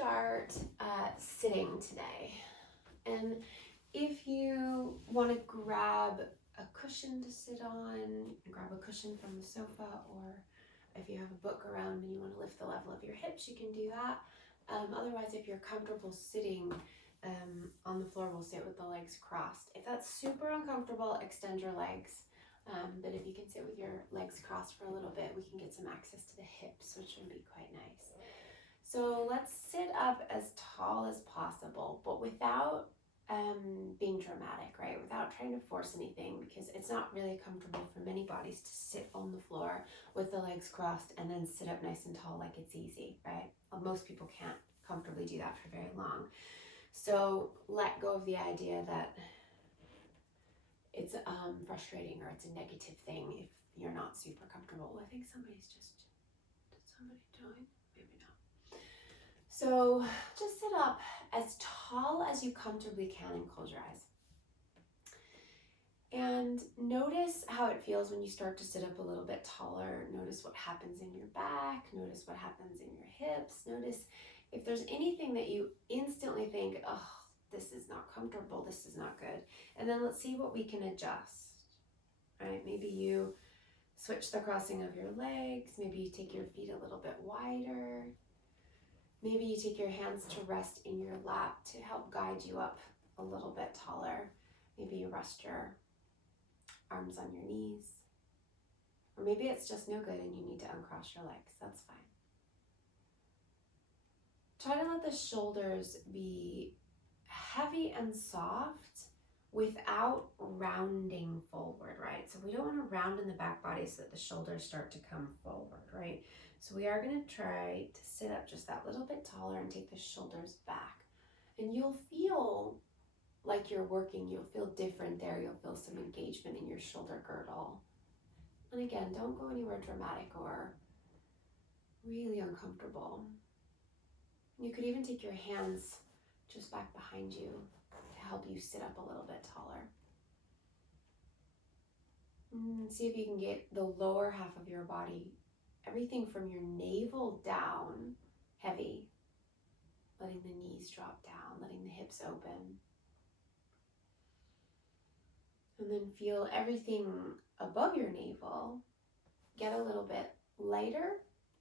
start sitting today. And if you want to grab a cushion to sit on, grab a cushion from the sofa, or if you have a book around and you want to lift the level of your hips, you can do that. Otherwise, if you're comfortable sitting on the floor, we'll sit with the legs crossed. If that's super uncomfortable, extend your legs. But if you can sit with your legs crossed for a little bit, we can get some access to the hips, which would be quite nice. So let's sit up as tall as possible, but without being dramatic, right? Without trying to force anything, because it's not really comfortable for many bodies to sit on the floor with the legs crossed and then sit up nice and tall like it's easy, right? Well, most people can't comfortably do that for very long. So let go of the idea that it's frustrating or it's a negative thing if you're not super comfortable. I think somebody's just, did somebody join? Maybe not. So just sit up as tall as you comfortably can and close your eyes. And notice how it feels when you start to sit up a little bit taller. Notice what happens in your back. Notice what happens in your hips. Notice if there's anything that you instantly think, oh, this is not comfortable, this is not good. And then let's see what we can adjust, right? Maybe you switch the crossing of your legs. Maybe you take your feet a little bit wider. Maybe you take your hands to rest in your lap to help guide you up a little bit taller. Maybe you rest your arms on your knees. Or maybe it's just no good and you need to uncross your legs. That's fine. Try to let the shoulders be heavy and soft without rounding forward, right? So we don't want to round in the back body so that the shoulders start to come forward, right? So we are going to try to sit up just that little bit taller and take the shoulders back. And you'll feel like you're working, you'll feel different there, you'll feel some engagement in your shoulder girdle. And again, don't go anywhere dramatic or really uncomfortable. You could even take your hands just back behind you to help you sit up a little bit taller. See if you can get the lower half of your body, everything from your navel down, heavy. Letting the knees drop down, letting the hips open. And then feel everything above your navel get a little bit lighter,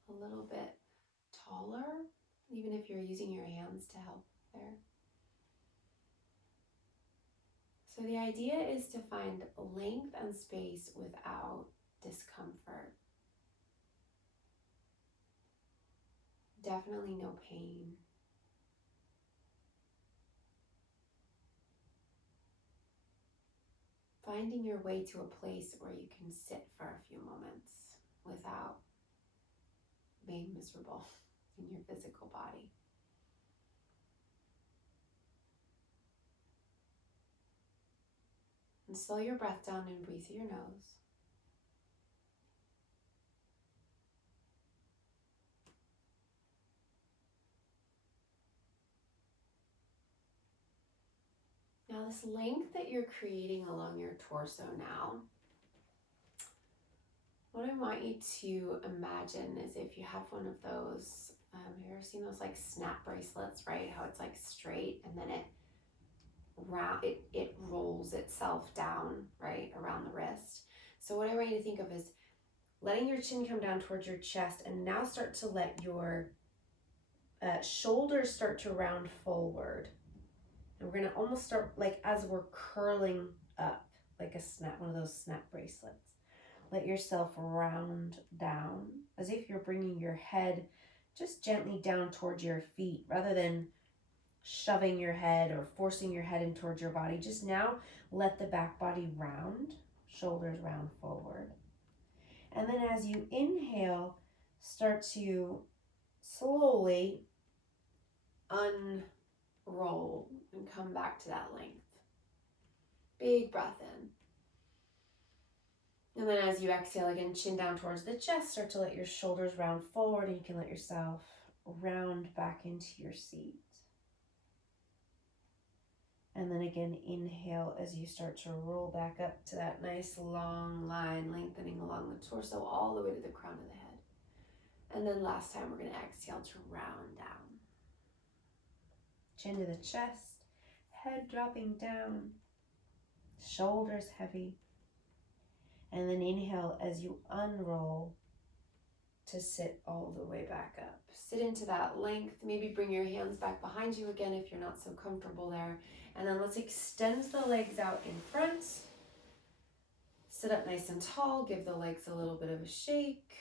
a little bit taller, even if you're using your hands to help there. So the idea is to find length and space without discomfort. Definitely no pain. Finding your way to a place where you can sit for a few moments without being miserable in your physical body. And slow your breath down and breathe through your nose. Now this length that you're creating along your torso now, what I want you to imagine is if you have one of those, have you ever seen those like snap bracelets, right? How it's like straight and then it rolls itself down, right, around the wrist. So what I want you to think of is letting your chin come down towards your chest and now start to let your shoulders start to round forward. And we're gonna almost start like as we're curling up, like a snap, one of those snap bracelets. Let yourself round down as if you're bringing your head just gently down towards your feet rather than shoving your head or forcing your head in towards your body. Just now let the back body round, shoulders round forward. And then as you inhale, start to slowly unroll and come back to that length. Big breath in. And then as you exhale again, chin down towards the chest, start to let your shoulders round forward and you can let yourself round back into your seat. And then again, inhale as you start to roll back up to that nice long line, lengthening along the torso all the way to the crown of the head. And then last time we're going to exhale to round down. Chin to the chest, head dropping down, shoulders heavy. And then inhale as you unroll to sit all the way back up. Sit into that length. Maybe bring your hands back behind you again if you're not so comfortable there. And then let's extend the legs out in front. Sit up nice and tall. Give the legs a little bit of a shake.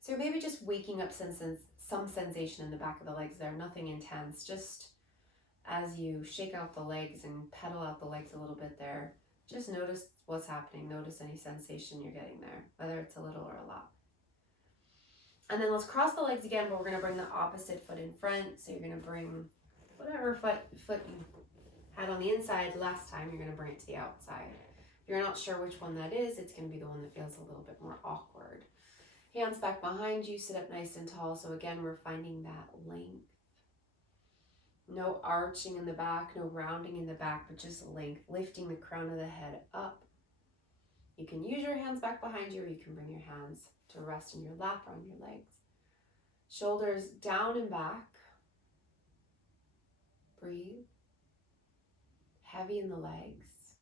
So you're maybe just waking up some sensation in the back of the legs there. Nothing intense. Just as you shake out the legs and pedal out the legs a little bit there, just notice what's happening. Notice any sensation you're getting there, whether it's a little or a lot. And then let's cross the legs again, but we're going to bring the opposite foot in front. So you're going to bring whatever foot you had on the inside last time, you're going to bring it to the outside. If you're not sure which one that is, it's going to be the one that feels a little bit more awkward. Hands back behind you, sit up nice and tall. So again, we're finding that length. No arching in the back, no rounding in the back, but just length, lifting the crown of the head up. You can use your hands back behind you, or you can bring your hands to rest in your lap or on your legs. Shoulders down and back. Breathe. Heavy in the legs.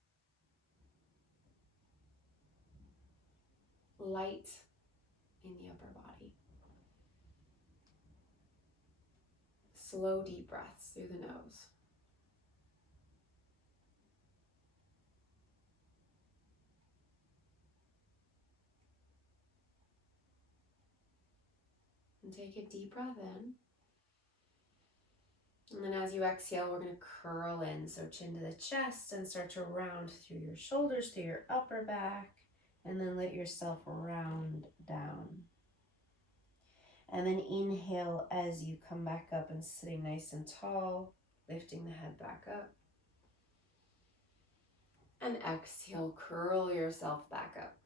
Light in the upper body. Slow, deep breaths through the nose. And take a deep breath in. And then as you exhale, we're going to curl in. So chin to the chest and start to round through your shoulders, through your upper back, and then let yourself round down. And then inhale as you come back up and sitting nice and tall, lifting the head back up. And exhale, curl yourself back up.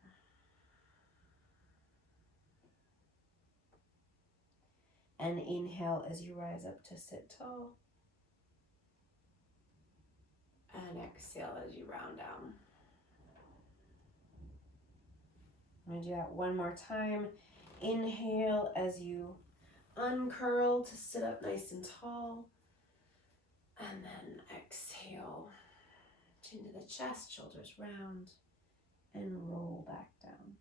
And inhale as you rise up to sit tall. And exhale as you round down. I'm going to do that one more time. Inhale as you uncurl to sit up nice and tall. And then exhale. Chin to the chest, shoulders round, and roll back down.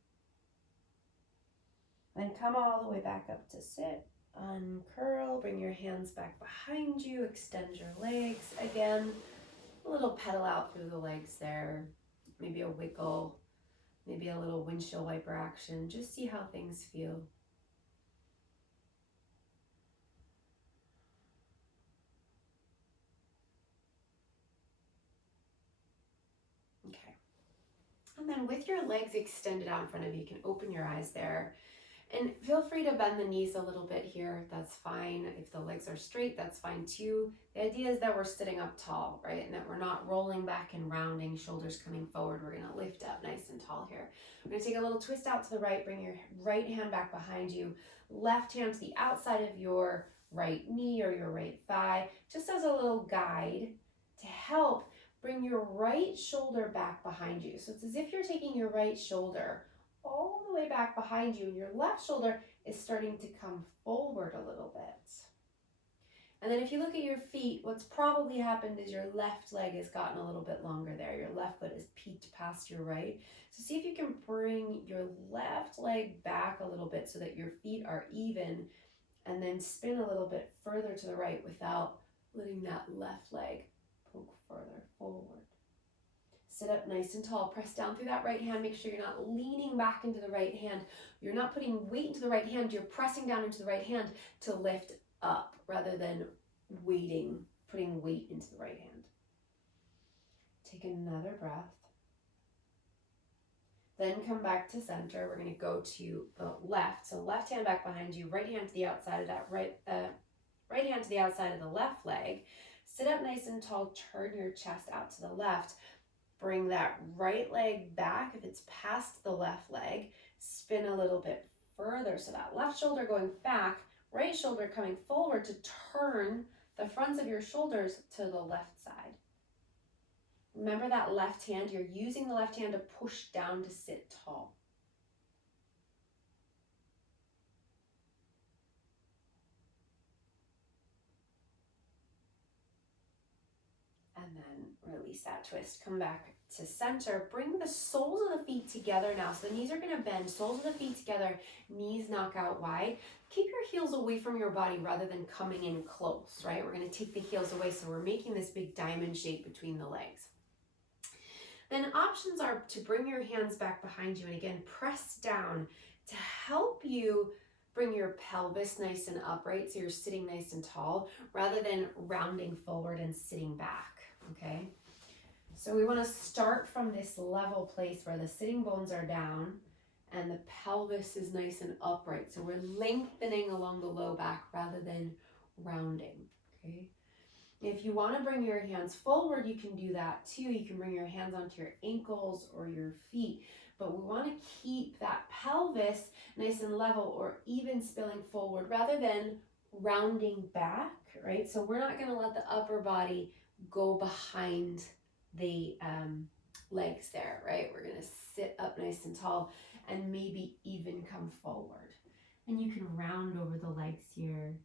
Then come all the way back up to sit. Uncurl, bring your hands back behind you, extend your legs. Again, a little pedal out through the legs there. Maybe a wiggle, maybe a little windshield wiper action. Just see how things feel. Okay. And then with your legs extended out in front of you, you can open your eyes there. And feel free to bend the knees a little bit here. That's fine. If the legs are straight, that's fine too. The idea is that we're sitting up tall, right? And that we're not rolling back and rounding, shoulders coming forward. We're going to lift up nice and tall here. We're going to take a little twist out to the right. Bring your right hand back behind you. Left hand to the outside of your right knee or your right thigh, just as a little guide to help bring your right shoulder back behind you. So it's as if you're taking your right shoulder all the way back behind you, and your left shoulder is starting to come forward a little bit. And then if you look at your feet, what's probably happened is your left leg has gotten a little bit longer there. Your left foot has peeked past your right. So see if you can bring your left leg back a little bit so that your feet are even, and then spin a little bit further to the right without letting that left leg poke further forward. Sit up nice and tall. Press down through that right hand. Make sure you're not leaning back into the right hand. You're not putting weight into the right hand. You're pressing down into the right hand to lift up rather than putting weight into the right hand. Take another breath. Then come back to center. We're going to go to the left. So left hand back behind you, right hand to the outside of that right hand to the outside of the left leg. Sit up nice and tall. Turn your chest out to the left. Bring that right leg back if it's past the left leg. Spin a little bit further. So that left shoulder going back, right shoulder coming forward to turn the fronts of your shoulders to the left side. Remember that left hand, you're using the left hand to push down to sit tall. And then release that twist. Come back to center. Bring the soles of the feet together now. So the knees are going to bend, soles of the feet together, knees knock out wide. Keep your heels away from your body rather than coming in close, right? We're going to take the heels away, so we're making this big diamond shape between the legs. Then options are to bring your hands back behind you and again, press down to help you bring your pelvis nice and upright so you're sitting nice and tall rather than rounding forward and sitting back, okay? So we want to start from this level place where the sitting bones are down and the pelvis is nice and upright. So we're lengthening along the low back rather than rounding, okay? If you want to bring your hands forward, you can do that too. You can bring your hands onto your ankles or your feet, but we want to keep that pelvis nice and level or even spilling forward rather than rounding back, right? So we're not going to let the upper body go behind the legs there, right? We're going to sit up nice and tall and maybe even come forward. And you can round over the legs here,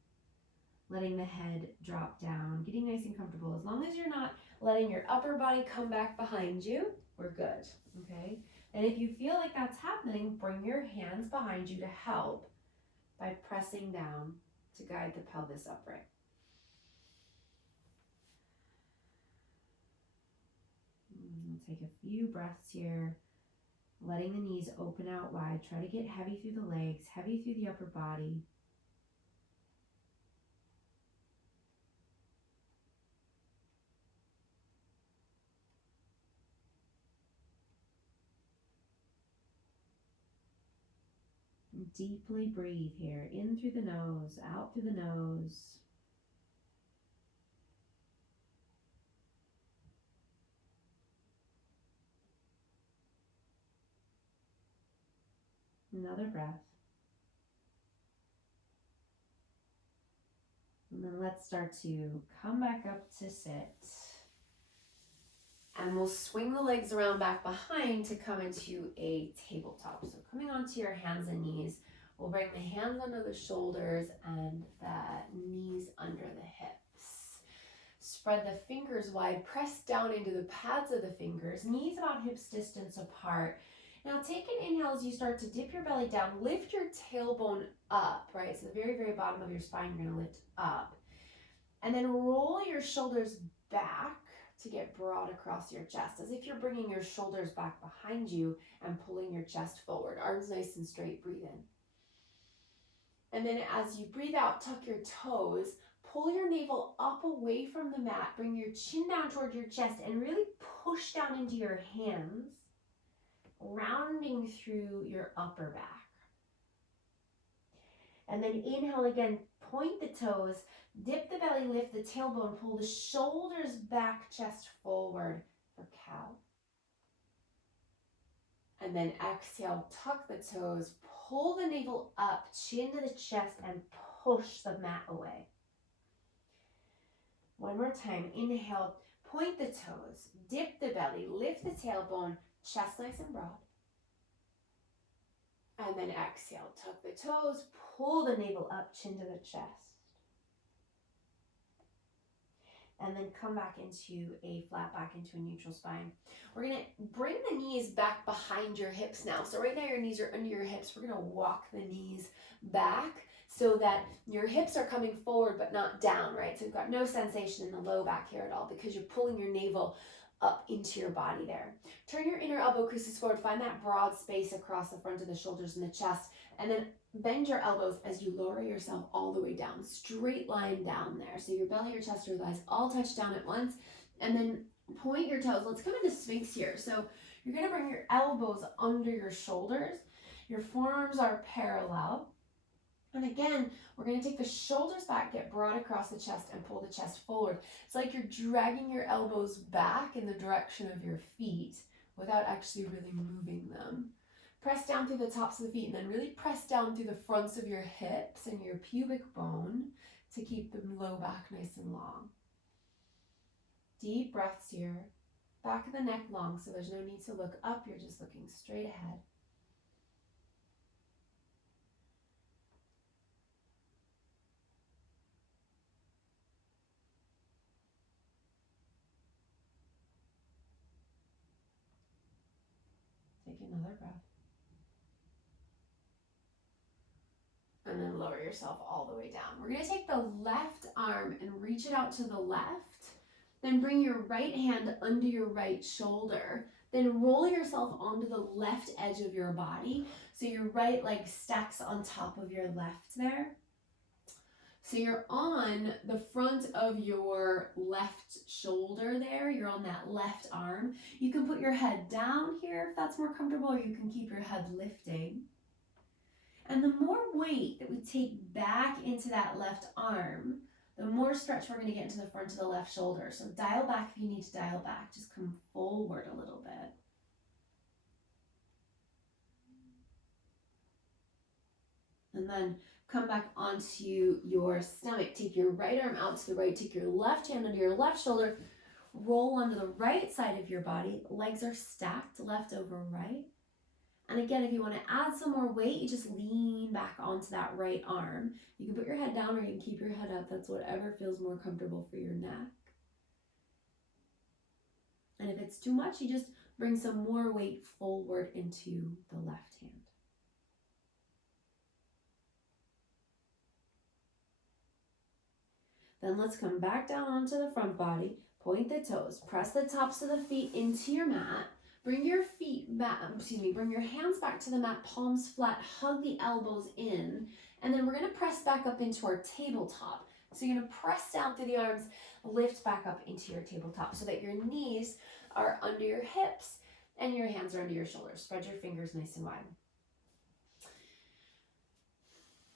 letting the head drop down, getting nice and comfortable. As long as you're not letting your upper body come back behind you, we're good, okay? And if you feel like that's happening, bring your hands behind you to help by pressing down to guide the pelvis upright. Take a few breaths here, letting the knees open out wide. Try to get heavy through the legs, heavy through the upper body. Deeply breathe here, in through the nose, out through the nose. Another breath. And then let's start to come back up to sit. And we'll swing the legs around back behind to come into a tabletop. So coming onto your hands and knees, we'll bring the hands under the shoulders and the knees under the hips. Spread the fingers wide, press down into the pads of the fingers, knees about hips distance apart. Now take an inhale as you start to dip your belly down, lift your tailbone up, right? So the very, very bottom of your spine, you're gonna lift up. And then roll your shoulders back to get broad across your chest, as if you're bringing your shoulders back behind you and pulling your chest forward. Arms nice and straight, breathe in. And then as you breathe out, tuck your toes, pull your navel up away from the mat, bring your chin down toward your chest and really push down into your hands, rounding through your upper back. And then inhale again, point the toes, dip the belly, lift the tailbone, pull the shoulders back, chest forward for cow. And then exhale, tuck the toes, pull the navel up, chin to the chest, and push the mat away. One more time, inhale, point the toes, dip the belly, lift the tailbone, chest nice and broad. And then exhale, tuck the toes, pull the navel up, chin to the chest. And then come back into a flat back, into a neutral spine. We're gonna bring the knees back behind your hips now. So right now your knees are under your hips. We're gonna walk the knees back so that your hips are coming forward but not down, right? So you've got no sensation in the low back here at all because you're pulling your navel up into your body there. Turn your inner elbow creases forward, find that broad space across the front of the shoulders and the chest, and then bend your elbows as you lower yourself all the way down, straight line down there. So your belly, your chest, your thighs all touch down at once, and then point your toes. Let's come into Sphinx here. So you're gonna bring your elbows under your shoulders. Your forearms are parallel. And again, we're going to take the shoulders back, get broad across the chest, and pull the chest forward. It's like you're dragging your elbows back in the direction of your feet without actually really moving them. Press down through the tops of the feet, and then really press down through the fronts of your hips and your pubic bone to keep the low back nice and long. Deep breaths here. Back of the neck long, so there's no need to look up. You're just looking straight ahead. Take another breath. And then lower yourself all the way down. We're gonna take the left arm and reach it out to the left. Then bring your right hand under your right shoulder. Then roll yourself onto the left edge of your body. So your right leg stacks on top of your left there. So you're on the front of your left shoulder there. You're on that left arm. You can put your head down here if that's more comfortable, or you can keep your head lifting. And the more weight that we take back into that left arm, the more stretch we're going to get into the front of the left shoulder. So dial back if you need to dial back. Just come forward a little bit. And then come back onto your stomach. Take your right arm out to the right. Take your left hand under your left shoulder. Roll onto the right side of your body. Legs are stacked, left over right. And again, if you want to add some more weight, you just lean back onto that right arm. You can put your head down or you can keep your head up. That's whatever feels more comfortable for your neck. And if it's too much, you just bring some more weight forward into the left hand. Then let's come back down onto the front body. Point the toes. Press the tops of the feet into your mat. Bring your bring your hands back to the mat, palms flat, hug the elbows in, and then we're gonna press back up into our tabletop. So you're gonna press down through the arms, lift back up into your tabletop so that your knees are under your hips and your hands are under your shoulders. Spread your fingers nice and wide.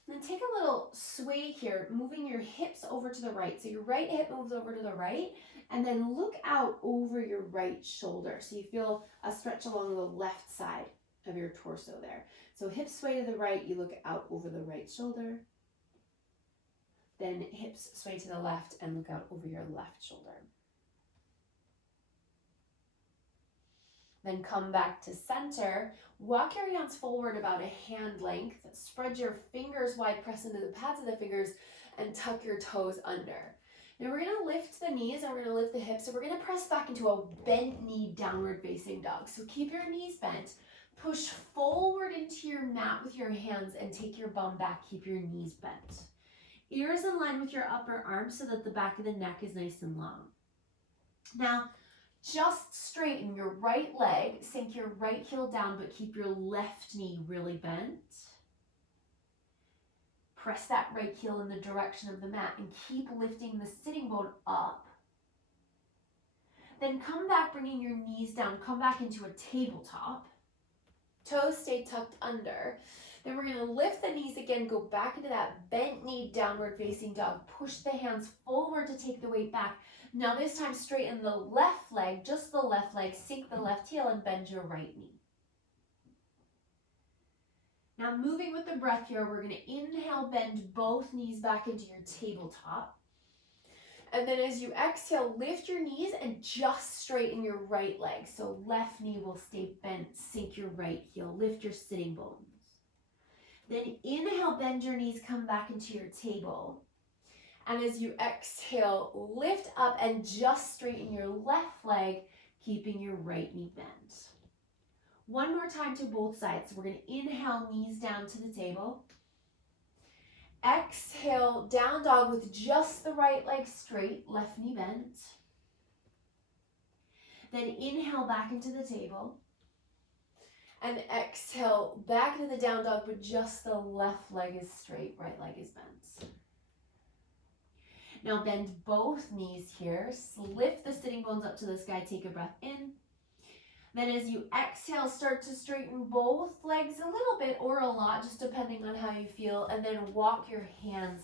Then take a little sway here, moving your hips over to the right. So your right hip moves over to the right, and then look out over your right shoulder. So you feel a stretch along the left side of your torso there. So hips sway to the right, you look out over the right shoulder. Then hips sway to the left and look out over your left shoulder. Then come back to center. Walk your hands forward about a hand length. Spread your fingers wide, press into the pads of the fingers, and tuck your toes under. Now we're gonna lift the knees and we're gonna lift the hips. So we're gonna press back into a bent knee downward facing dog. So keep your knees bent. Push forward into your mat with your hands and take your bum back. Keep your knees bent. Ears in line with your upper arms so that the back of the neck is nice and long. Now, just straighten your right leg, sink your right heel down, but keep your left knee really bent. Press that right heel in the direction of the mat and keep lifting the sitting bone up. Then come back, bringing your knees down, come back into a tabletop. Toes stay tucked under. Then we're gonna lift the knees again, go back into that bent knee downward facing dog. Push the hands forward to take the weight back. Now this time straighten the left leg, just the left leg, sink the left heel and bend your right knee. Now moving with the breath here, we're gonna inhale, bend both knees back into your tabletop. And then as you exhale, lift your knees and just straighten your right leg. So left knee will stay bent, sink your right heel, lift your sitting bones. Then inhale, bend your knees, come back into your table. And as you exhale, lift up and just straighten your left leg, keeping your right knee bent. One more time to both sides. So we're gonna inhale, knees down to the table. Exhale, down dog with just the right leg straight, left knee bent. Then inhale back into the table. And exhale back into the down dog, but just the left leg is straight, right leg is bent. Now bend both knees here, lift the sitting bones up to the sky, take a breath in. Then as you exhale, start to straighten both legs a little bit or a lot, just depending on how you feel, and then walk your hands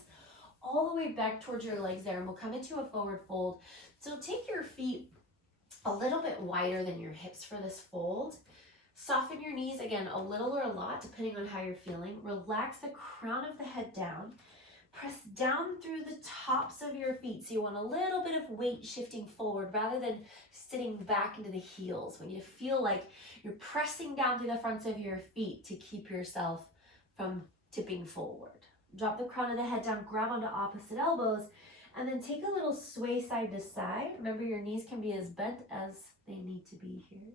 all the way back towards your legs there, and we'll come into a forward fold. So take your feet a little bit wider than your hips for this fold. Soften your knees, again, a little or a lot, depending on how you're feeling. Relax the crown of the head down. Press down through the tops of your feet. So you want a little bit of weight shifting forward rather than sitting back into the heels. When you feel like you're pressing down through the fronts of your feet to keep yourself from tipping forward. Drop the crown of the head down, grab onto opposite elbows, and then take a little sway side to side. Remember, your knees can be as bent as they need to be here.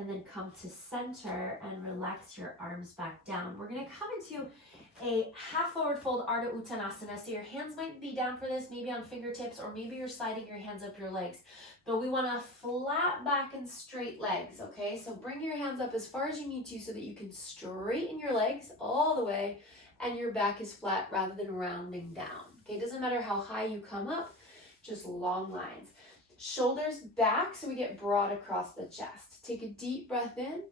and then come to center and relax your arms back down. We're gonna come into a half forward fold Ardha Uttanasana. So your hands might be down for this, maybe on fingertips, or maybe you're sliding your hands up your legs. But we wanna flat back and straight legs, okay? So bring your hands up as far as you need to so that you can straighten your legs all the way and your back is flat rather than rounding down. Okay, it doesn't matter how high you come up, just long lines. Shoulders back so we get broad across the chest. Take a deep breath in.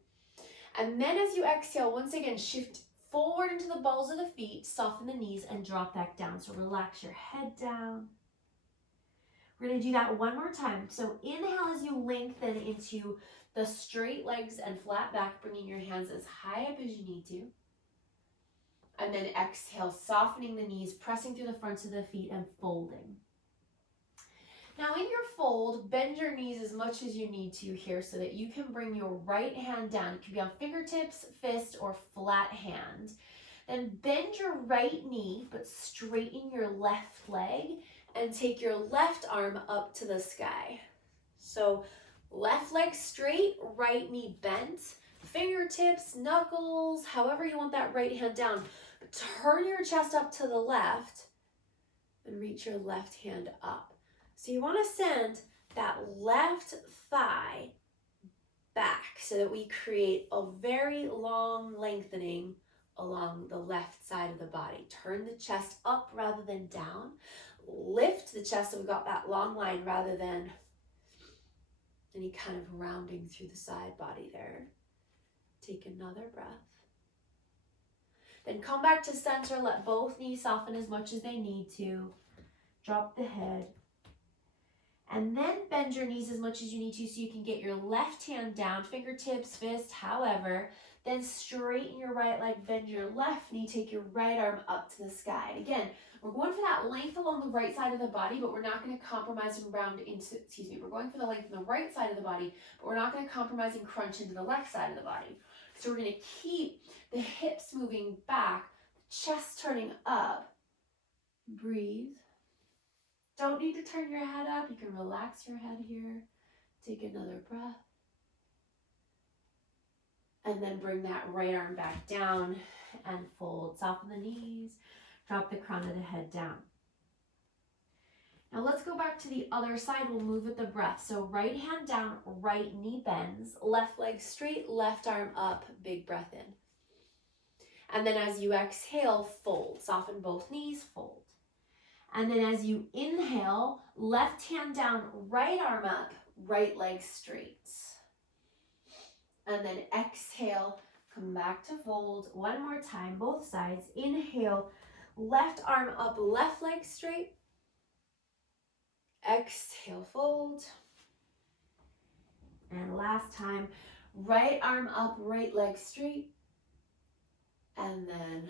And then as you exhale, once again, shift forward into the balls of the feet, soften the knees, and drop back down. So relax your head down. We're gonna do that one more time. So inhale as you lengthen into the straight legs and flat back, bringing your hands as high up as you need to. And then exhale, softening the knees, pressing through the fronts of the feet and folding. Now in your fold, bend your knees as much as you need to here so that you can bring your right hand down. It can be on fingertips, fist, or flat hand. Then bend your right knee, but straighten your left leg and take your left arm up to the sky. So left leg straight, right knee bent, fingertips, knuckles, however you want that right hand down. But turn your chest up to the left and reach your left hand up. So you want to send that left thigh back so that we create a very long lengthening along the left side of the body. Turn the chest up rather than down. Lift the chest so we've got that long line rather than any kind of rounding through the side body there. Take another breath. Then come back to center. Let both knees soften as much as they need to. Drop the head. And then bend your knees as much as you need to so you can get your left hand down, fingertips, fist, however. Then straighten your right leg, bend your left knee, take your right arm up to the sky. And again, we're going for that length along the right side of the body, but we're not going to compromise and round into, we're going for the length on the right side of the body, but we're not going to compromise and crunch into the left side of the body. So we're going to keep the hips moving back, chest turning up. Breathe. Don't need to turn your head up. You can relax your head here. Take another breath. And then bring that right arm back down and fold. Soften the knees. Drop the crown of the head down. Now let's go back to the other side. We'll move with the breath. So right hand down, right knee bends. Left leg straight, left arm up. Big breath in. And then as you exhale, fold. Soften both knees, fold. And then as you inhale, left hand down, right arm up, right leg straight. And then exhale, come back to fold one more time, both sides. Inhale, left arm up, left leg straight. Exhale, fold. And last time, right arm up, right leg straight. And then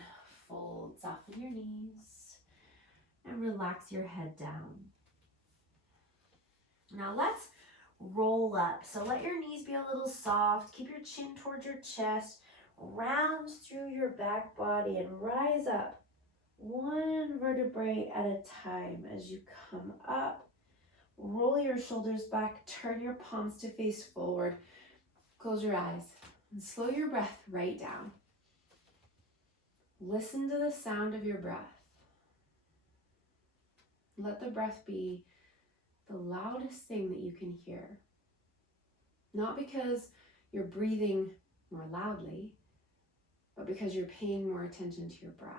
fold, soften your knees. And relax your head down. Now let's roll up. So let your knees be a little soft. Keep your chin towards your chest. Round through your back body and rise up one vertebrae at a time as you come up. Roll your shoulders back. Turn your palms to face forward. Close your eyes and slow your breath right down. Listen to the sound of your breath. Let the breath be the loudest thing that you can hear. Not because you're breathing more loudly, but because you're paying more attention to your breath.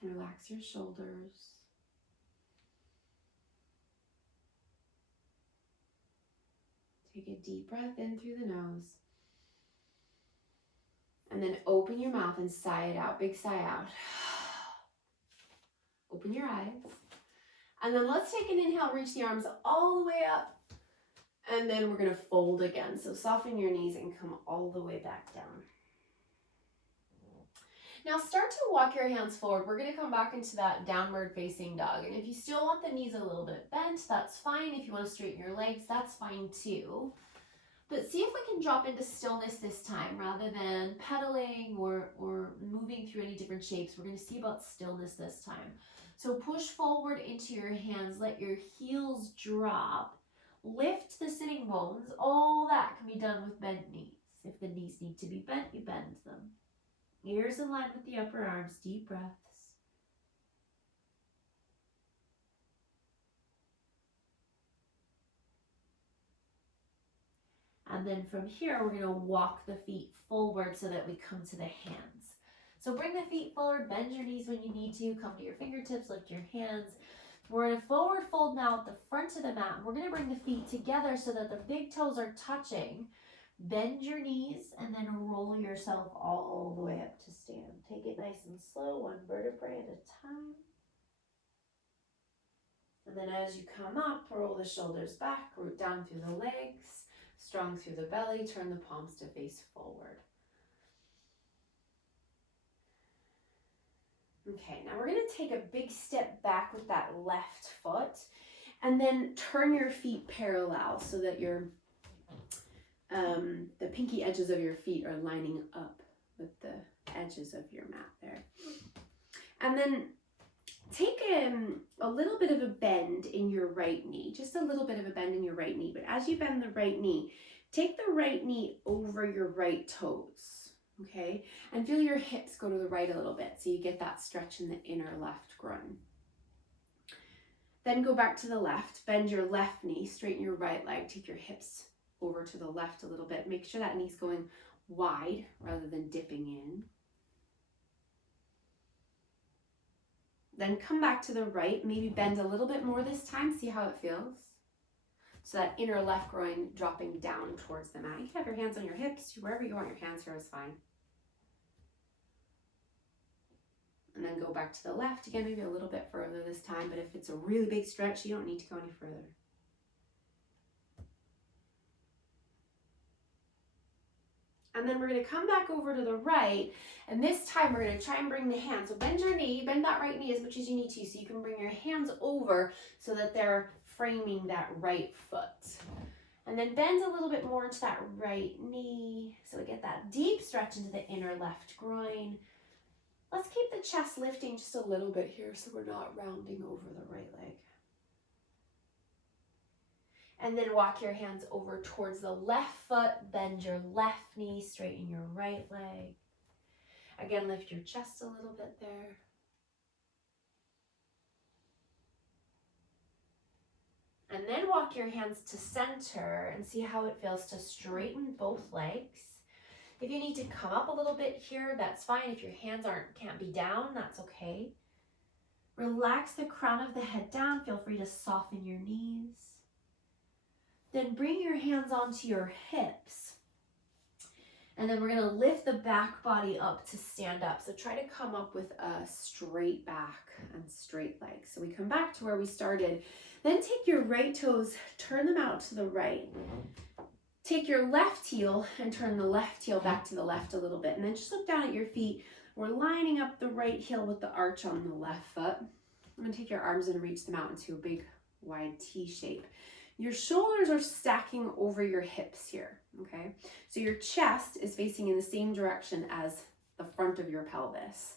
And relax your shoulders. Take a deep breath in through the nose. And then open your mouth and sigh it out. Big sigh out. Open your eyes. And then let's take an inhale. Reach the arms all the way up. And then we're going to fold again. So soften your knees and come all the way back down. Now start to walk your hands forward. We're going to come back into that downward facing dog. And if you still want the knees a little bit bent, that's fine. If you want to straighten your legs, that's fine too. But see if we can drop into stillness this time rather than pedaling or moving through any different shapes. We're going to see about stillness this time. So push forward into your hands, let your heels drop, lift the sitting bones. All that can be done with bent knees. If the knees need to be bent, you bend them. Ears in line with the upper arms, deep breaths. And then from here, we're going to walk the feet forward so that we come to the hands. So bring the feet forward, bend your knees when you need to, come to your fingertips, lift your hands. We're in a forward fold now at the front of the mat. We're going to bring the feet together so that the big toes are touching. Bend your knees and then roll yourself all the way up to stand. Take it nice and slow, one vertebrae at a time. And then as you come up, roll the shoulders back, root down through the legs. Strong through the belly, turn the palms to face forward. Okay, now we're going to take a big step back with that left foot and then turn your feet parallel so that your the pinky edges of your feet are lining up with the edges of your mat there. And then take a little bit of a bend in your right knee, just a little bit of a bend in your right knee. But as you bend the right knee, take the right knee over your right toes, okay? And feel your hips go to the right a little bit so you get that stretch in the inner left groin. Then go back to the left, bend your left knee, straighten your right leg, take your hips over to the left a little bit. Make sure that knee's going wide rather than dipping in. Then come back to the right, maybe bend a little bit more this time, see how it feels. So that inner left groin dropping down towards the mat. You can have your hands on your hips, wherever you want your hands here is fine. And then go back to the left, again, maybe a little bit further this time, but if it's a really big stretch, you don't need to go any further. And then we're going to come back over to the right, and this time we're going to try and bring the hands. So bend your knee, bend that right knee as much as you need to, so you can bring your hands over so that they're framing that right foot. And then bend a little bit more into that right knee, so we get that deep stretch into the inner left groin. Let's keep the chest lifting just a little bit here so we're not rounding over the right leg. And then walk your hands over towards the left foot, bend your left knee, straighten your right leg. Again, lift your chest a little bit there. And then walk your hands to center and see how it feels to straighten both legs. If you need to come up a little bit here, that's fine. If your hands can't be down, that's okay. Relax the crown of the head down. Feel free to soften your knees. Then bring your hands onto your hips. And then we're going to lift the back body up to stand up. So try to come up with a straight back and straight legs. So we come back to where we started. Then take your right toes, turn them out to the right. Take your left heel and turn the left heel back to the left a little bit. And then just look down at your feet. We're lining up the right heel with the arch on the left foot. I'm going to take your arms and reach them out into a big wide T shape. Your shoulders are stacking over your hips here, okay? So your chest is facing in the same direction as the front of your pelvis.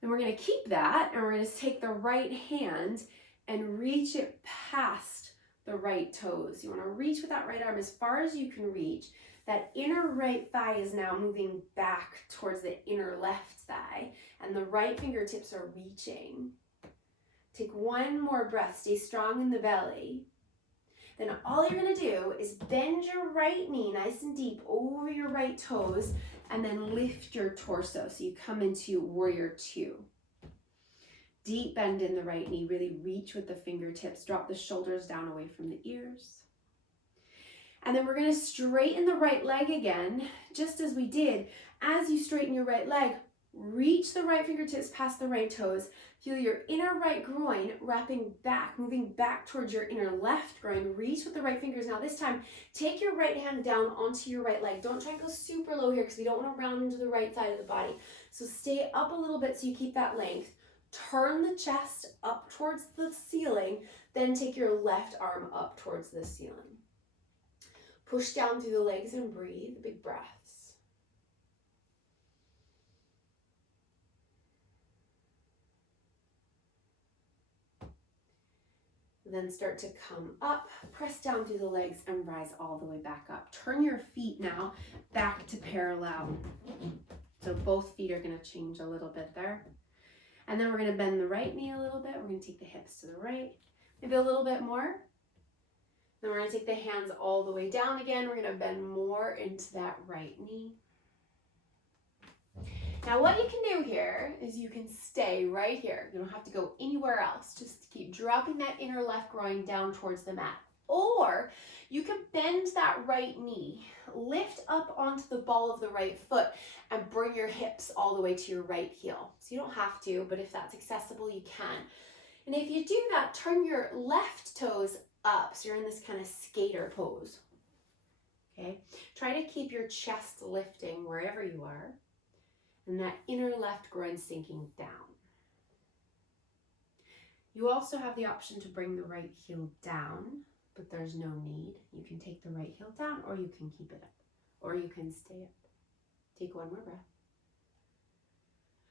Then we're going to keep that, and we're going to take the right hand and reach it past the right toes. You want to reach with that right arm as far as you can reach. That inner right thigh is now moving back towards the inner left thigh, and the right fingertips are reaching. Take one more breath. Stay strong in the belly. Then all you're going to do is bend your right knee nice and deep over your right toes and then lift your torso. So you come into warrior two. Deep bend in the right knee. Really reach with the fingertips. Drop the shoulders down away from the ears. And then we're going to straighten the right leg again, just as we did. As you straighten your right leg, reach the right fingertips past the right toes. Feel your inner right groin wrapping back, moving back towards your inner left groin. Reach with the right fingers. Now this time, take your right hand down onto your right leg. Don't try and go super low here because we don't want to round into the right side of the body. So stay up a little bit so you keep that length. Turn the chest up towards the ceiling. Then take your left arm up towards the ceiling. Push down through the legs and breathe, big breaths. Then start to come up, press down through the legs and rise all the way back up. Turn your feet now back to parallel. So both feet are going to change a little bit there. And then we're going to bend the right knee a little bit. We're going to take the hips to the right, maybe a little bit more. Then we're going to take the hands all the way down again. We're going to bend more into that right knee. Now what you can do here is you can stay right here. You don't have to go anywhere else. Just keep dropping that inner left groin down towards the mat. Or you can bend that right knee, lift up onto the ball of the right foot and bring your hips all the way to your right heel. So you don't have to, but if that's accessible, you can. And if you do that, turn your left toes up. So you're in this kind of skater pose. Okay. Try to keep your chest lifting wherever you are. And that inner left groin sinking down. You also have the option to bring the right heel down, but there's no need. You can take the right heel down, or you can keep it up, or you can stay up. Take one more breath.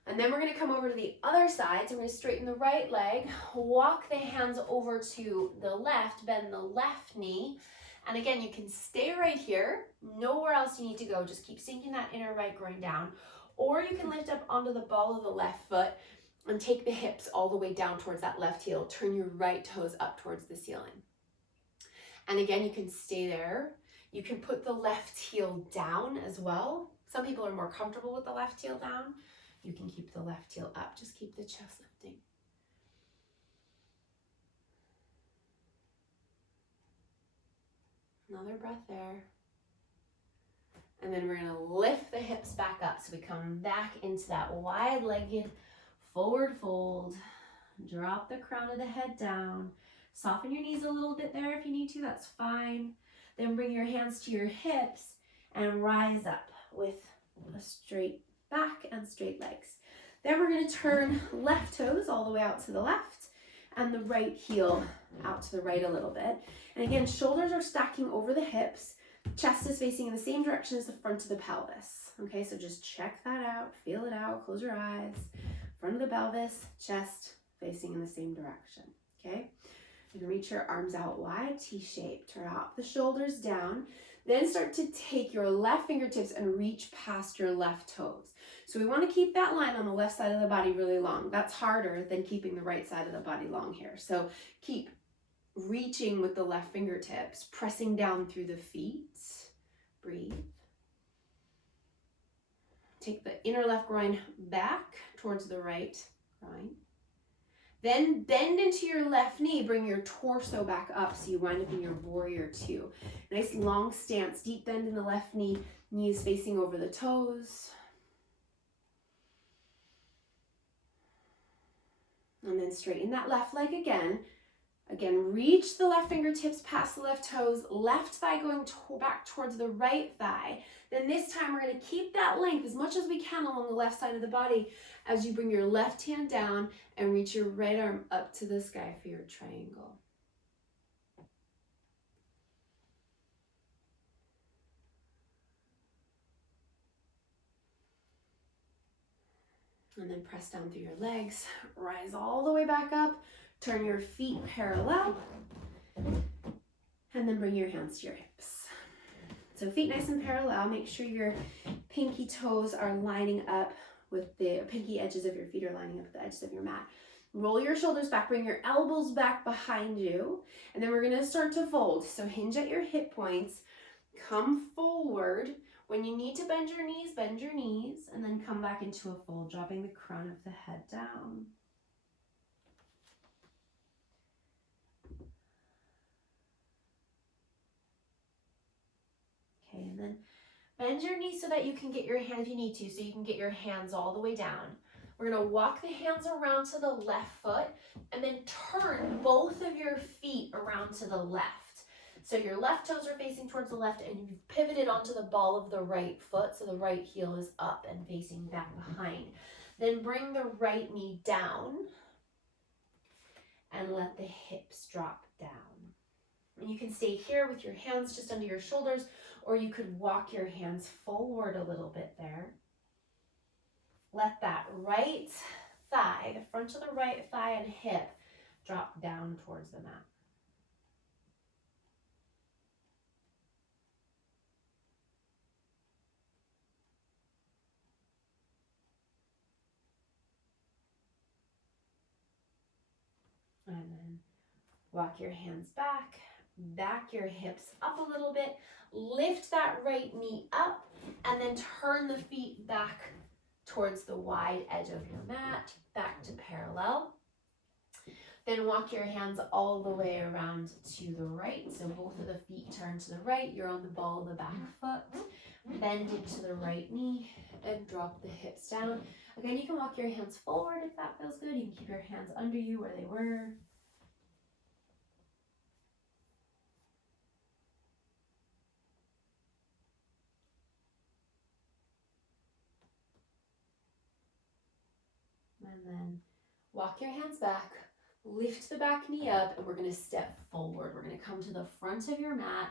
And then we're going to come over to the other side. So we're going to straighten the right leg, walk the hands over to the left, bend the left knee. And again, you can stay right here. Nowhere else you need to go. Just keep sinking that inner right groin down. Or you can lift up onto the ball of the left foot and take the hips all the way down towards that left heel. Turn your right toes up towards the ceiling. And again, you can stay there. You can put the left heel down as well. Some people are more comfortable with the left heel down. You can keep the left heel up. Just keep the chest lifting. Another breath there. And then we're going to lift the hips back up. So we come back into that wide-legged forward fold. Drop the crown of the head down. Soften your knees a little bit there if you need to. That's fine. Then bring your hands to your hips and rise up with a straight back and straight legs. Then we're going to turn left toes all the way out to the left and the right heel out to the right a little bit. And again, shoulders are stacking over the hips. Chest is facing in the same direction as the front of the pelvis. Okay, so just check that out, feel it out, close your eyes. Front of the pelvis, chest facing in the same direction. Okay, you can reach your arms out wide, T-shape. Drop the shoulders down. Then start to take your left fingertips and reach past your left toes. So we want to keep that line on the left side of the body really long. That's harder than keeping the right side of the body long here. So keep reaching with the left fingertips, pressing down through the feet. Breathe. Take the inner left groin back towards the right groin. Then bend into your left knee, bring your torso back up so you wind up in your warrior two. Nice long stance, deep bend in the left knee, knees facing over the toes. And then straighten that left leg again. Again, reach the left fingertips past the left toes, left thigh going back towards the right thigh. Then this time we're going to keep that length as much as we can along the left side of the body as you bring your left hand down and reach your right arm up to the sky for your triangle. And then press down through your legs, rise all the way back up. Turn your feet parallel, and then bring your hands to your hips. So feet nice and parallel. Make sure your pinky toes are lining up with the pinky edges of your feet are lining up with the edges of your mat. Roll your shoulders back, bring your elbows back behind you, and then we're gonna start to fold. So hinge at your hip points, come forward. When you need to bend your knees, and then come back into a fold, dropping the crown of the head down. Okay, and then bend your knees so that you can get your hand, if you need to, so you can get your hands all the way down. We're gonna walk the hands around to the left foot and then turn both of your feet around to the left. So your left toes are facing towards the left and you've pivoted onto the ball of the right foot, so the right heel is up and facing back behind. Then bring the right knee down and let the hips drop down. And you can stay here with your hands just under your shoulders, or you could walk your hands forward a little bit there. Let that right thigh, the front of the right thigh and hip, drop down towards the mat. And then walk your hands back, back your hips up a little bit, lift that right knee up, and then turn the feet back towards the wide edge of your mat, back to parallel. Then walk your hands all the way around to the right. So both of the feet turn to the right. You're on the ball of the back foot. Bend into the right knee and drop the hips down. Again, you can walk your hands forward if that feels good. You can keep your hands under you where they were. And then walk your hands back, lift the back knee up, and we're going to step forward. We're going to come to the front of your mat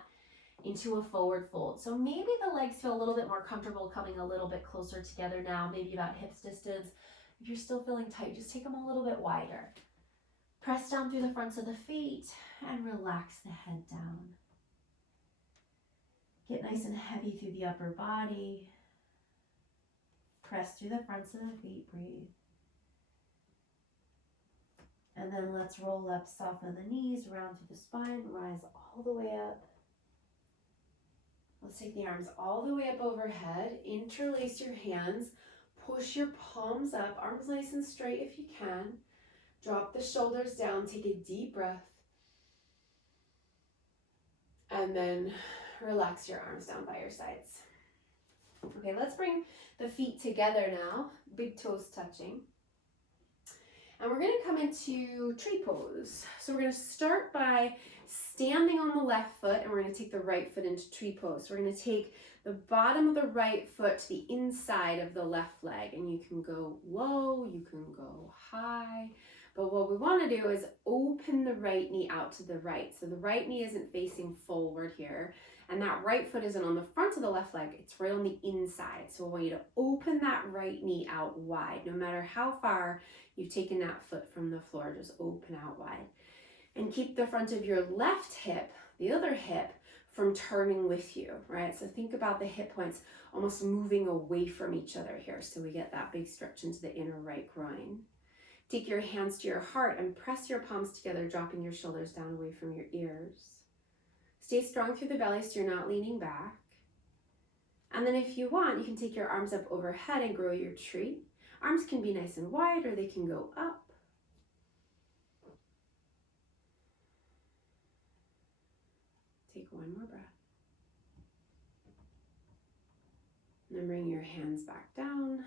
into a forward fold. So maybe the legs feel a little bit more comfortable coming a little bit closer together now, maybe about hips distance. If you're still feeling tight, just take them a little bit wider. Press down through the fronts of the feet and relax the head down. Get nice and heavy through the upper body. Press through the fronts of the feet, breathe. And then let's roll up, soften the knees, round through the spine, rise all the way up. Let's take the arms all the way up overhead, interlace your hands, push your palms up, arms nice and straight if you can. Drop the shoulders down, take a deep breath. And then relax your arms down by your sides. Okay, let's bring the feet together now, big toes touching. And we're gonna come into tree pose. So we're gonna start by standing on the left foot and we're gonna take the right foot into tree pose. So we're gonna take the bottom of the right foot to the inside of the left leg, and you can go low, you can go high. But what we wanna do is open the right knee out to the right. So the right knee isn't facing forward here, and that right foot isn't on the front of the left leg, it's right on the inside. So I want you to open that right knee out wide. No matter how far you've taken that foot from the floor, just open out wide. And keep the front of your left hip, the other hip, from turning with you, right? So think about the hip points almost moving away from each other here. So we get that big stretch into the inner right groin. Take your hands to your heart and press your palms together, dropping your shoulders down away from your ears. Stay strong through the belly so you're not leaning back. And then if you want, you can take your arms up overhead and grow your tree. Arms can be nice and wide or they can go up. Take one more breath. And then bring your hands back down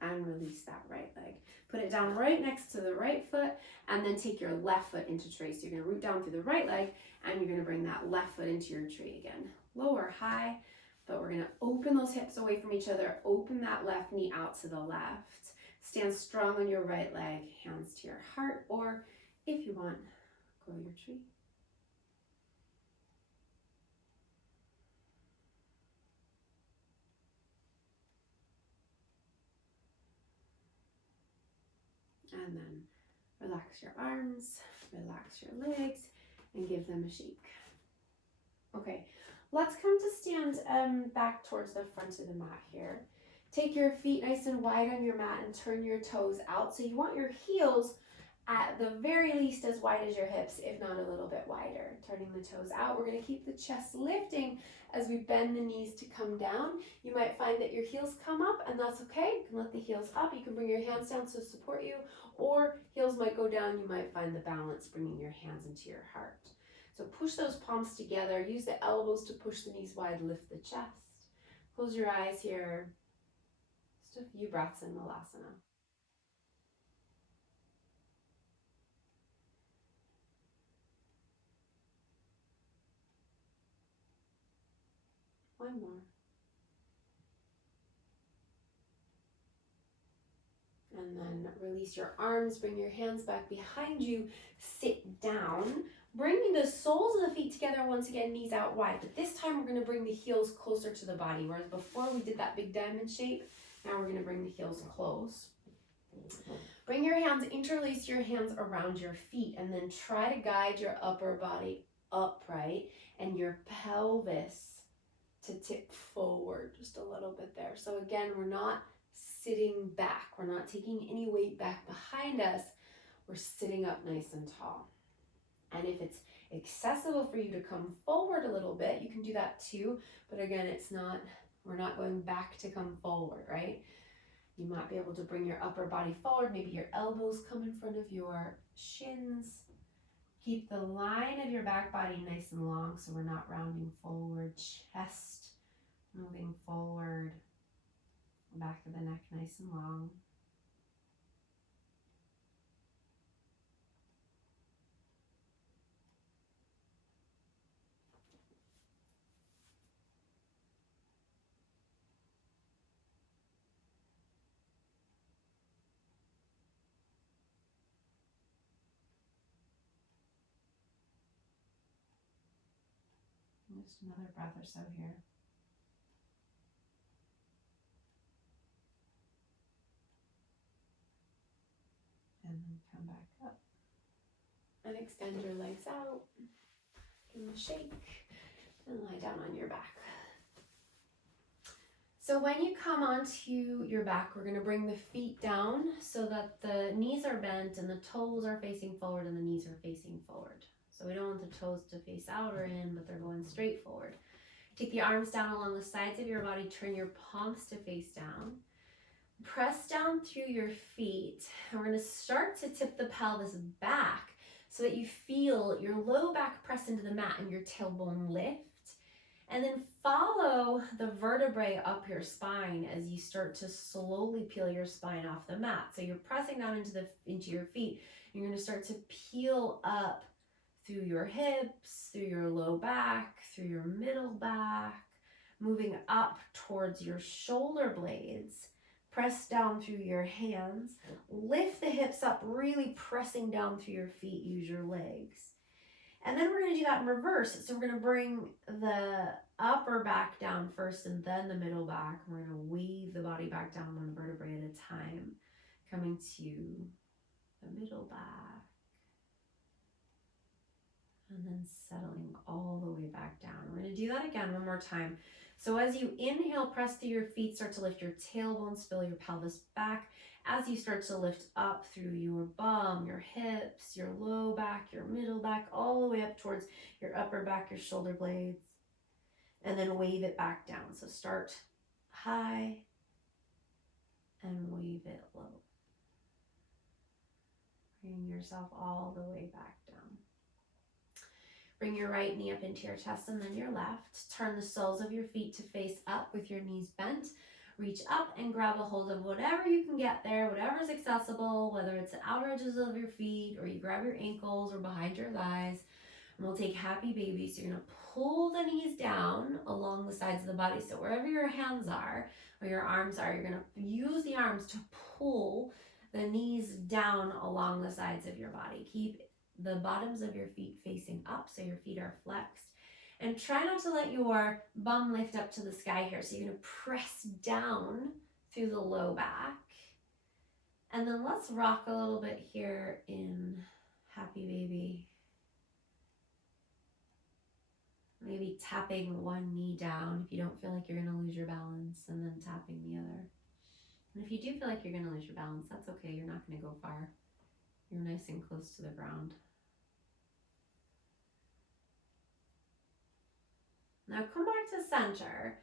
and release that right leg. Put it down right next to the right foot and then take your left foot into tree. So you're gonna root down through the right leg and you're gonna bring that left foot into your tree again. Low or high, but we're gonna open those hips away from each other, open that left knee out to the left. Stand strong on your right leg, hands to your heart, or if you want, grow your tree. And then relax your arms, relax your legs, and give them a shake. Okay, let's come to stand back towards the front of the mat here. Take your feet nice and wide on your mat and turn your toes out. So you want your heels at the very least as wide as your hips, if not a little bit wider. Turning the toes out, we're gonna keep the chest lifting as we bend the knees to come down. You might find that your heels come up, and that's okay. You can let the heels up. You can bring your hands down to support you, or heels might go down. You might find the balance bringing your hands into your heart. So push those palms together. Use the elbows to push the knees wide, lift the chest. Close your eyes here. Just a few breaths in Malasana. One more. And then release your arms, bring your hands back behind you, sit down. Bringing the soles of the feet together once again, knees out wide. But this time we're going to bring the heels closer to the body. Whereas before we did that big diamond shape, now we're going to bring the heels close. Bring your hands, interlace your hands around your feet, and then try to guide your upper body upright and your pelvis to tip forward just a little bit there. So again, we're not sitting back. We're not taking any weight back behind us. We're sitting up nice and tall. And if it's accessible for you to come forward a little bit, you can do that too. But again, we're not going back to come forward, right? You might be able to bring your upper body forward. Maybe your elbows come in front of your shins. Keep the line of your back body nice and long so we're not rounding forward. Chest moving forward. Back of the neck nice and long. Just another breath or so here. And then come back up. And extend your legs out. Give them a shake. And lie down on your back. So when you come onto your back, we're going to bring the feet down so that the knees are bent and the toes are facing forward and the knees are facing forward. So we don't want the toes to face out or in, but they're going straight forward. Take the arms down along the sides of your body. Turn your palms to face down. Press down through your feet. And we're going to start to tip the pelvis back so that you feel your low back press into the mat and your tailbone lift. And then follow the vertebrae up your spine as you start to slowly peel your spine off the mat. So you're pressing down into your feet. You're going to start to peel up through your hips, through your low back, through your middle back, moving up towards your shoulder blades. Press down through your hands. Lift the hips up, really pressing down through your feet. Use your legs. And then we're going to do that in reverse. So we're going to bring the upper back down first and then the middle back. We're going to weave the body back down one vertebrae at a time, coming to the middle back. And then settling all the way back down. We're going to do that again one more time. So as you inhale, press through your feet, start to lift your tailbone, spill your pelvis back. As you start to lift up through your bum, your hips, your low back, your middle back, all the way up towards your upper back, your shoulder blades. And then wave it back down. So start high and wave it low. Bring yourself all the way back down. Bring your right knee up into your chest and then your left. Turn the soles of your feet to face up with your knees bent. Reach up and grab a hold of whatever you can get there, whatever's accessible, whether it's the outer edges of your feet or you grab your ankles or behind your thighs. And we'll take happy baby. So you're going to pull the knees down along the sides of the body. So wherever your hands are or your arms are, you're going to use the arms to pull the knees down along the sides of your body. Keep the bottoms of your feet facing up so your feet are flexed. And try not to let your bum lift up to the sky here. So you're going to press down through the low back. And then let's rock a little bit here in happy baby. Maybe tapping one knee down if you don't feel like you're going to lose your balance, and then tapping the other. And if you do feel like you're going to lose your balance, that's okay. You're not going to go far. You're nice and close to the ground. Now come back to center.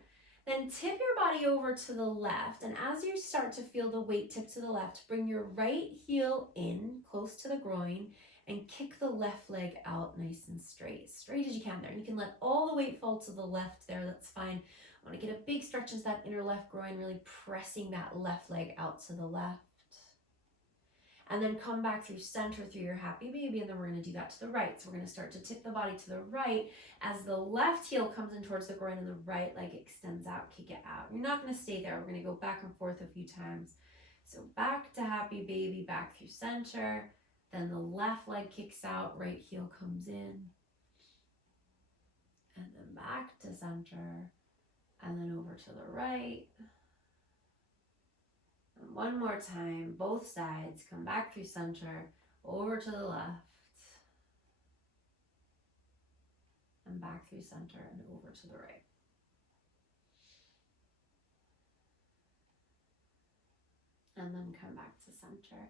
Then tip your body over to the left. And as you start to feel the weight tip to the left, bring your right heel in close to the groin and kick the left leg out nice and straight. Straight as you can there. And you can let all the weight fall to the left there. That's fine. I want to get a big stretch into that inner left groin, really pressing that left leg out to the left. And then come back through center through your happy baby, and then we're going to do that to the right. So we're going to start to tip the body to the right as the left heel comes in towards the groin and the right leg extends out, kick it out. You're not going to stay there. We're going to go back and forth a few times. So back to happy baby, back through center, Then the left leg kicks out, right heel comes in. And then back to center. And then over to the right. And one more time, both sides, come back through center, over to the left. And back through center and over to the right. And then come back to center.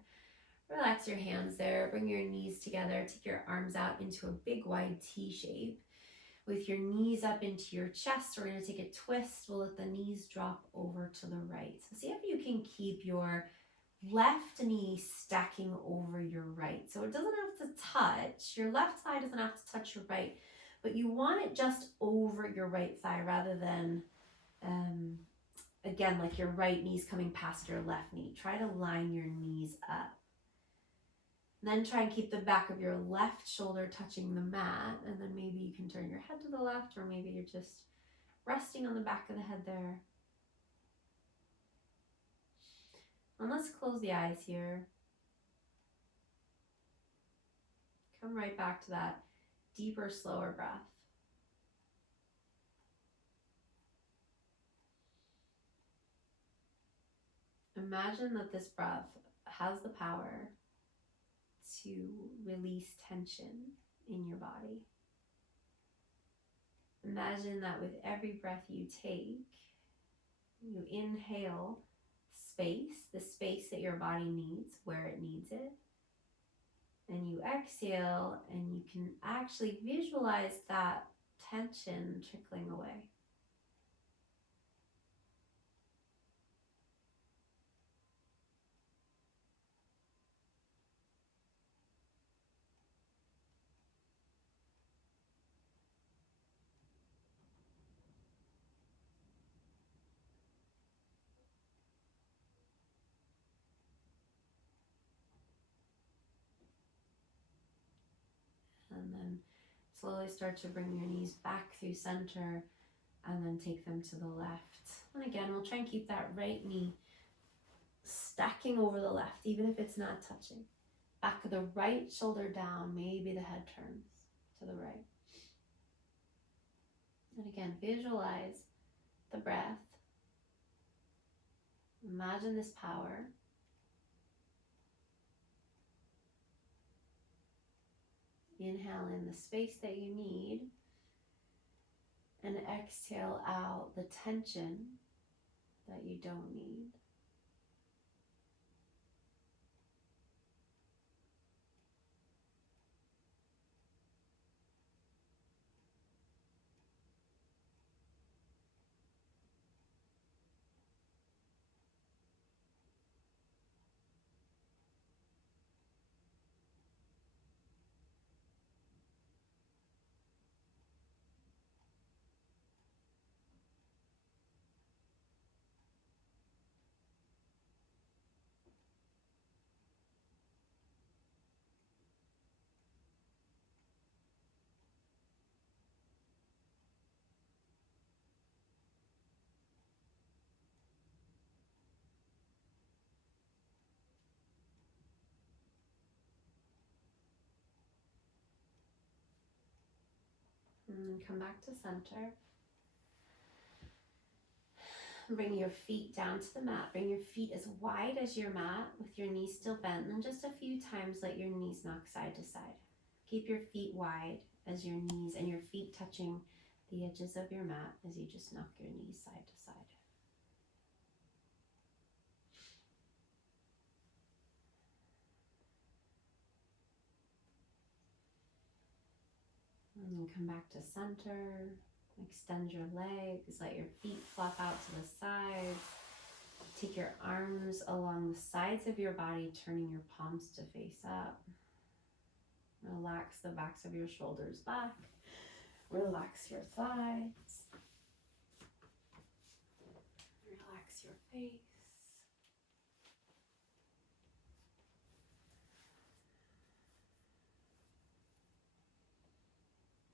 Relax your hands there, bring your knees together, take your arms out into a big wide T shape. With your knees up into your chest, we're gonna take a twist. We'll let the knees drop over to the right. So see if you can keep your left knee stacking over your right. So it doesn't have to touch, your left thigh doesn't have to touch your right, but you want it just over your right thigh rather than, again, like your right knee's coming past your left knee. Try to line your knees up. Then try and keep the back of your left shoulder touching the mat, and then maybe you can turn your head to the left, or maybe you're just resting on the back of the head there. And let's close the eyes here. Come right back to that deeper, slower breath. Imagine that this breath has the power to release tension in your body. Imagine that with every breath you take, you inhale space, the space that your body needs, where it needs it. And you exhale, and you can actually visualize that tension trickling away. And then slowly start to bring your knees back through center and then take them to the left. And again, we'll try and keep that right knee stacking over the left, even if it's not touching. Back of the right shoulder down, maybe the head turns to the right. And again, visualize the breath. Imagine this power. Inhale in the space that you need, and exhale out the tension that you don't need. And come back to center. Bring your feet down to the mat. Bring your feet as wide as your mat with your knees still bent. And just a few times let your knees knock side to side. Keep your feet wide as your knees and your feet touching the edges of your mat as you just knock your knees side to side. And then come back to center. Extend your legs, let your feet flop out to the sides. Take your arms along the sides of your body, turning your palms to face up. Relax the backs of your shoulders back. Relax your thighs. Relax your face.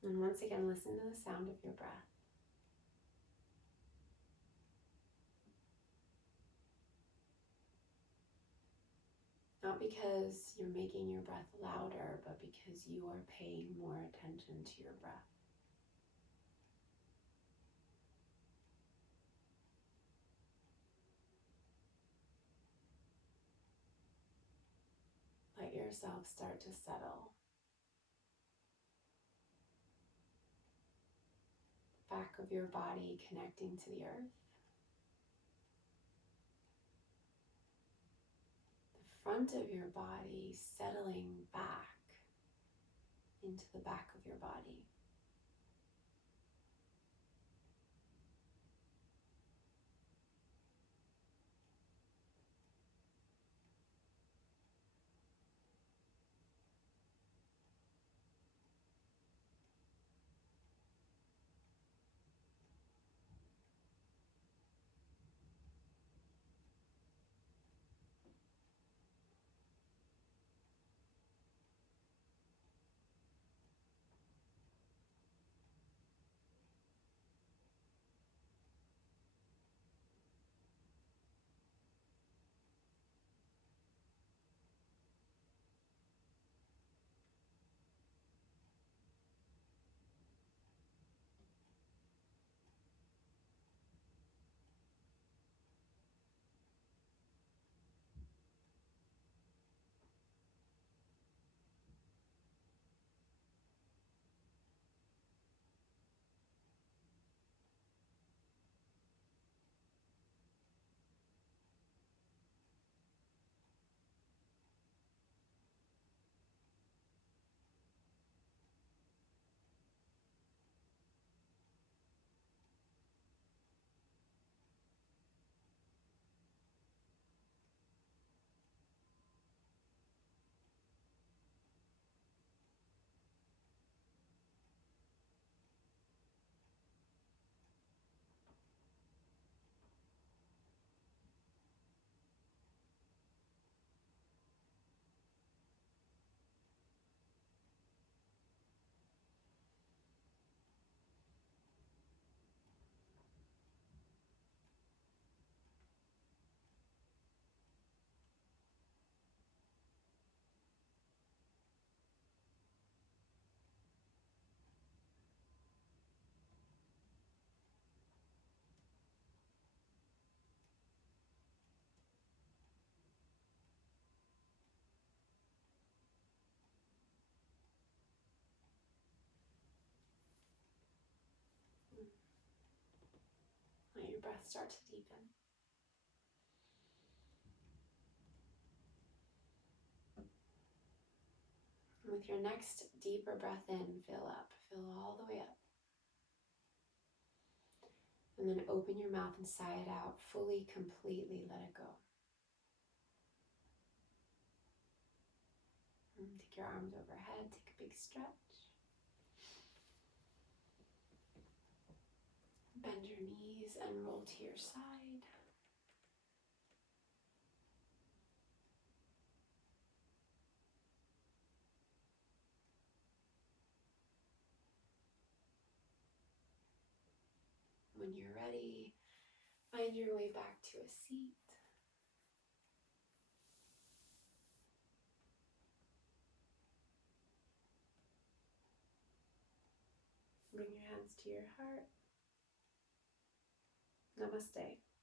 And once again, listen to the sound of your breath. Not because because you're making your breath louder, but because you are paying more attention to your breath. Let yourself start to settle. The back of your body connecting to the earth. The front of your body settling back into the back of your body. Let your breath start to deepen. And with your next deeper breath in, fill up, fill all the way up. And then open your mouth and sigh it out, fully, completely let it go. And take your arms overhead, take a big stretch. Bend your knees and roll to your side. When you're ready, find your way back to a seat. Bring your hands to your heart. Namaste.